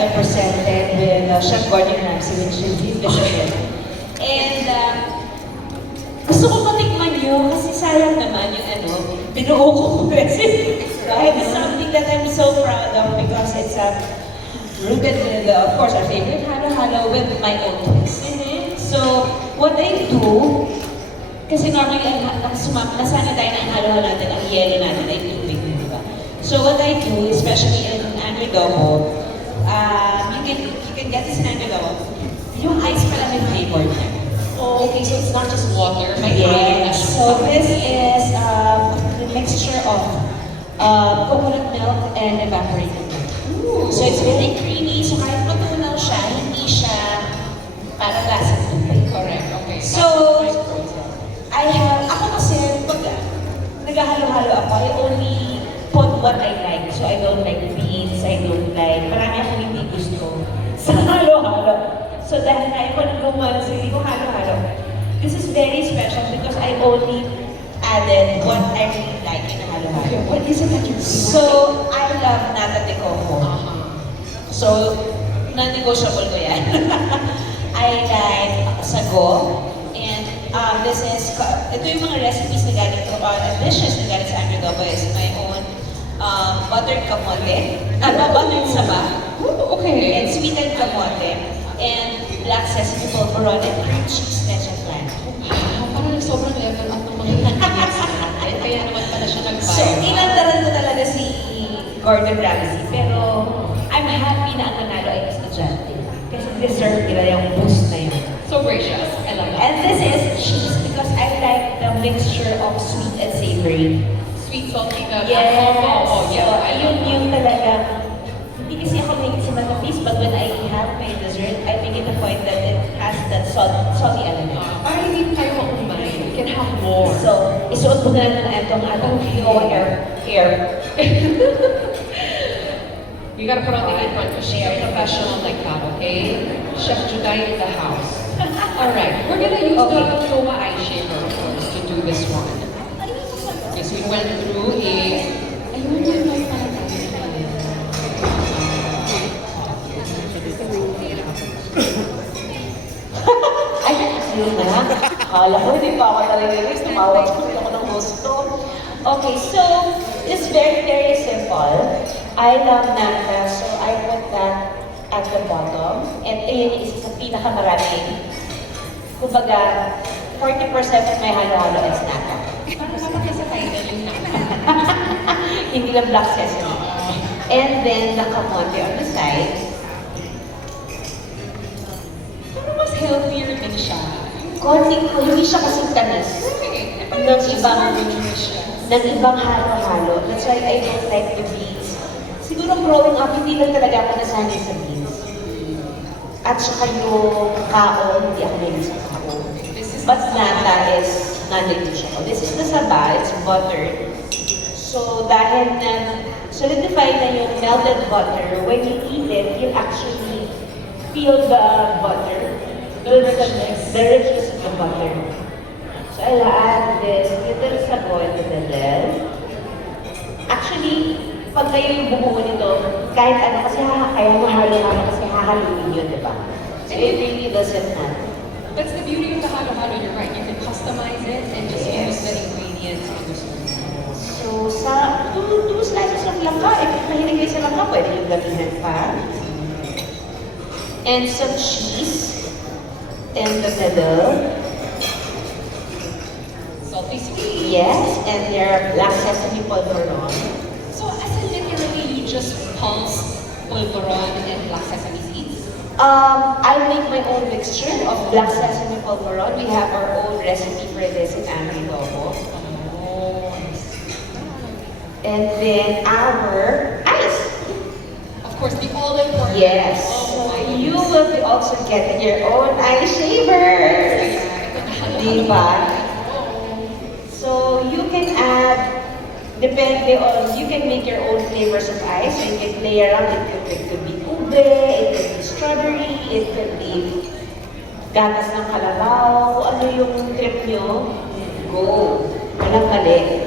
I presented with Chef Gordon Ramsay, which is his Bishop. And gusto ko patikman yun kasi sayang naman yung binuo ko recipe. Right? It's something that I'm so proud of because it's rooted with, of course, our favorite halo-halo with my own twist. So, what I do, kasi normally, nasana tayo ng halo-halo natin, ang yelo natin ay tubig, di ba? So, what I do, especially in Adobo, you can get this in Adobo, yung ice pala may flavor niya. Oh, okay, so it's not just water. Yes. So this is the mixture of coconut milk and evaporated milk. Ooh. So it's very creamy. So kahit matunaw siya, hindi siya parang lasang tubig. Correct, okay. So, ako kasi, pag naghahalo-halo ako, I only put what I like. So I don't like beans, I don't like, marami akong hindi gusto sa halo-halo. So dahil na ako nag-gumano, so hindi ko halo-halo. This is very special because I only added what I really like in a halo-halo. Okay, what is it that you do? So, I love nata de coco. So, non-negotiable ko yan. I like sago. And this is, ito yung mga recipes na galing ko, dishes na galing sa Adobo is my own buttered kamote, buttered saba. Okay. And sweetened kamote. And black sesame pulveron and cream cheese leche flan. Parang sobrang level up ng mga ingredients natin. Kaya naman pala siya nag-buy. So, inandaran ko talaga si Gordon Ramsay. Pero, I'm happy na ang nanalo ay estudyante. Kasi deserve nila yung boost na yun. So gracious. I love that. And this is cheese because I like the mixture of sweet and savory. Sweet, salty, the Yes! Oh, yeah. So, I love yun that. yung talaga. Hindi kasi ako mahilig sa matamis, but when I have my dessert, I make it a point that it has that salty element. Para hindi tayo maumay. We can have more. So, isuot mo na lang na itong atong hair. You gotta put on the apron because she's a professional like that, okay? Chef Juday in the house. Alright, we're gonna use the Noma Eye Shaver, of course, to do this one. Yes, we went through a... Ayun, yun, yun, Ay, yun na. Akala ko, hindi pa ako talaga guys. Tumawag ko ako ng gusto. Okay, so, it's very, very simple. I love nata, so I put that at the bottom. And ayun yung isa sa pinakamaraming. Kumbaga, 40% of my halo-halo is nata. Parang dapat kasi tayo na yung Hindi lang black sesame. And then, the kamote on the side. Parang mas healthier din siya. Konting ko, hindi siya kasing tamis. Ng ibang halo-halo. That's why I don't like the beans. Siguro growing up, hindi lang talaga ako nasanay sa beans. At saka yung kakao, hindi ako nahilig sa kakao. But nata is non-negotiable. This is the saba, it's buttered. So dahil na solidify na yung melted butter, when you eat it, you actually feel the butter. The richness of the butter. So I'll add this little sago in the middle. Actually, pag kayo yung bumuo nito, kahit ano, kasi kaya mahalo-halo kasi hahaluin yun, di ba? So it really doesn't matter. That's the beauty of the halo-halo, you're right. You can customize it and just use the ingredients you gusto. So sa two slices of langka, if mahilig kayo sa langka, pwede yung gamihan pa. And some cheese in the middle. Salty sweet. Yes, and their black sesame pulveron. So as in literally you just pulse pulveron and black sesame seeds? I make my own mixture of black sesame pulveron. We have our own recipe for this in Adobo. Oh. And then our ice. Of course, the all-important. Yes. Oh, So you will be also getting your own ice shavers. Diba? So you can add, depende on, you can make your own flavors of ice. So you can play around. It could be ube, it could be strawberry, it could be gatas ng kalabaw. Ano yung trip nyo? Go. Walang mali.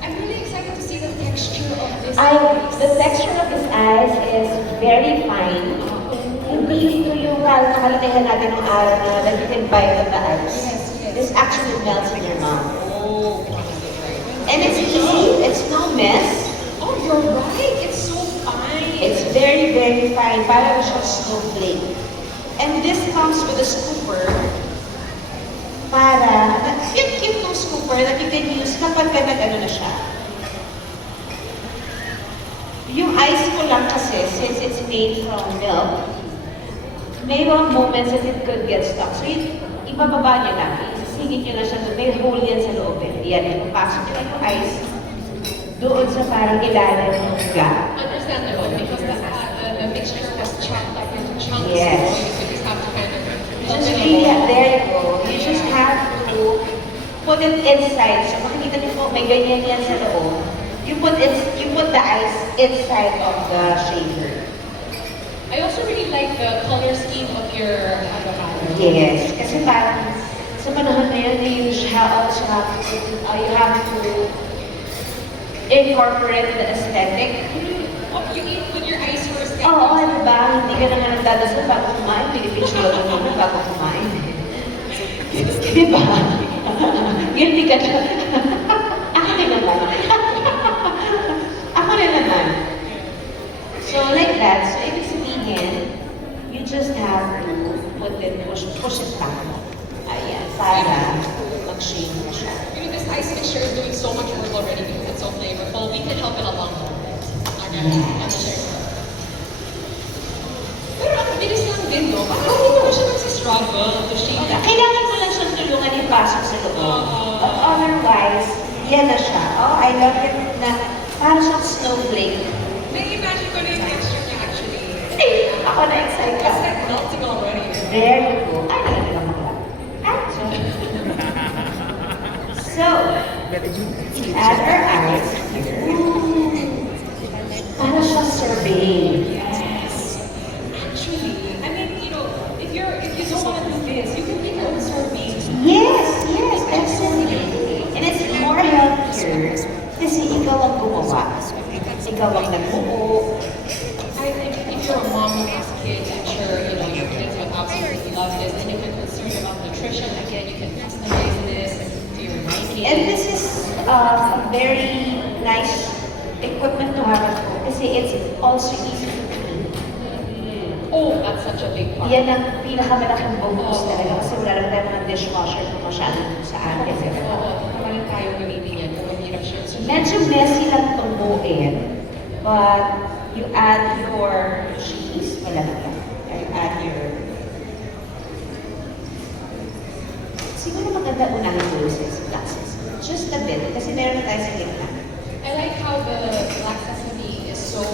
I'm really excited to see the texture of this The texture of his eyes is very fine. Hindi ito yung nakalakihan natin ng araw na that you can bite on the ice. This actually melts in your mouth. Oh, And it's easy, it's no mess. oh, you're right. It's so fine. It's very, very fine. Parang siyang snowflake. And this comes with a scooper para, cute ng scooper that you can use kapag ka nag-ano na siya. Yung ice ko lang kasi, since it's made from milk, may mga moments that it could get stuck. So, ibababa niyo lang. Isisingit niyo lang siya doon. May hole yan sa loob eh. Yan, ipapasok niyo lang yung ice doon sa parang ilalim ng gap. Understandable, because the mixture was chopped up into chunks. Yes. So you just have to kind of Just really, there you go. You just have to put it inside. So makikita niyo po, may ganyan yan sa loob. You put the ice inside of the shaker. I also really like the color scheme of your avocado. Yes, kasi parang sa panahon na yun, you have to incorporate the aesthetic. What you eat with your ice first? Oo, diba? Hindi ka naman nagdadasal bago kumain. Pinipicture mo naman bago kumain. Diba? Guilty ka na. Ako rin naman. Ako rin naman. So like that, so ibig sabihin, you just have to push it back. Ayan, para mag-shake na siya. You know, this ice mixture is doing so much work already because it's so flavorful. We can help it along more. I'm sure. Pero ang bilis lang din, no? Bakit hindi mo siya nagsistruggle to shake Okay, it? kailangan mo lang siyang tulungan ipasok sa loob. But otherwise, yan na siya. Oh, I love it na parang siyang snowflake. May imagine ko na yung texture niya actually. Ay, ako na-excite ka. It's like melting already. There you go. Ay, talaga naman lang. Ay, so, add our ice here. Para siya sorbet. Yes. Actually, I mean, you know, if you don't want to do this, you can make your own sorbet. Yes, definitely. And it's more healthier kasi ikaw ang gumawa. Ikaw ang nagbuo. I think if you're a mom who has kids, I'm sure you know your kids would absolutely love this. And if you're concerned about nutrition, again, you can customize this to your liking. And this is a very nice equipment to have at home kasi it's also easy to clean. Oh, that's such a big part. Yan ang pinakamalaking bonus talaga kasi wala lang tayo ng dishwasher kung masyadong sa atin. Oo, kamarin tayo gamitin yan kung mahirap siya. So, Medyo messy lang itong buuin, but you add your cheese, wala lang yan. You add your... Siguro maganda unahin mo yung glasses. Just a bit, kasi meron na tayo sa gitna. I like how the black sesame is so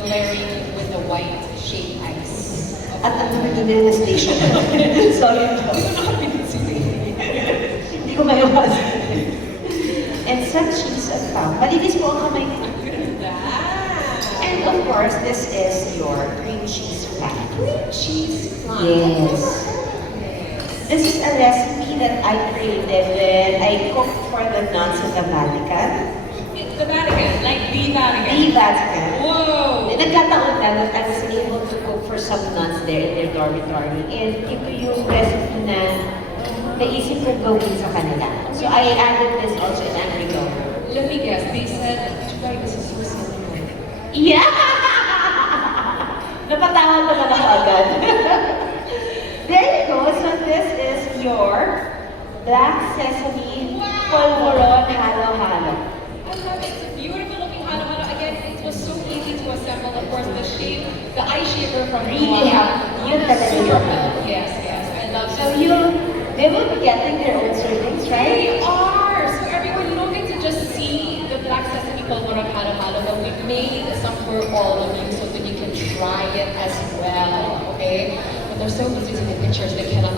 glaring with the white shake ice. At ang nagiging na station. Sorry po. Hindi ko maiwasan. And some cheese on top. Malinis po ang kamay ko. And of course, this is your cream cheese flan. Cream cheese flan. Yes. This is a recipe that I created when I cooked for the nuns in the Vatican. The Vatican, like the Vatican. The Vatican. Whoa! Nagkataon na that I was able to cook for some nuns there in their dormitory. And ito yung recipe na naisip kong gawin sa kanila. So I added this also in Enrico. Let me guess, they said, July, this is so simple. Yeah! Napatawa ko na ako agad. There you go. So this is your black sesame polvoron halo-halo. I love it. It's a beautiful looking halo-halo. Again, it was so easy to assemble. Of course, the shape, the ice shaper from Really helped. Yun talaga super yun. helped. Yes, yes. I love So that. they will be getting their own servings, They right? are! So everyone, you don't get to just see the black sesame polvoron halo-halo, but we've made some for all of you so that you can try it as well, okay? But they're so easy to take pictures, they cannot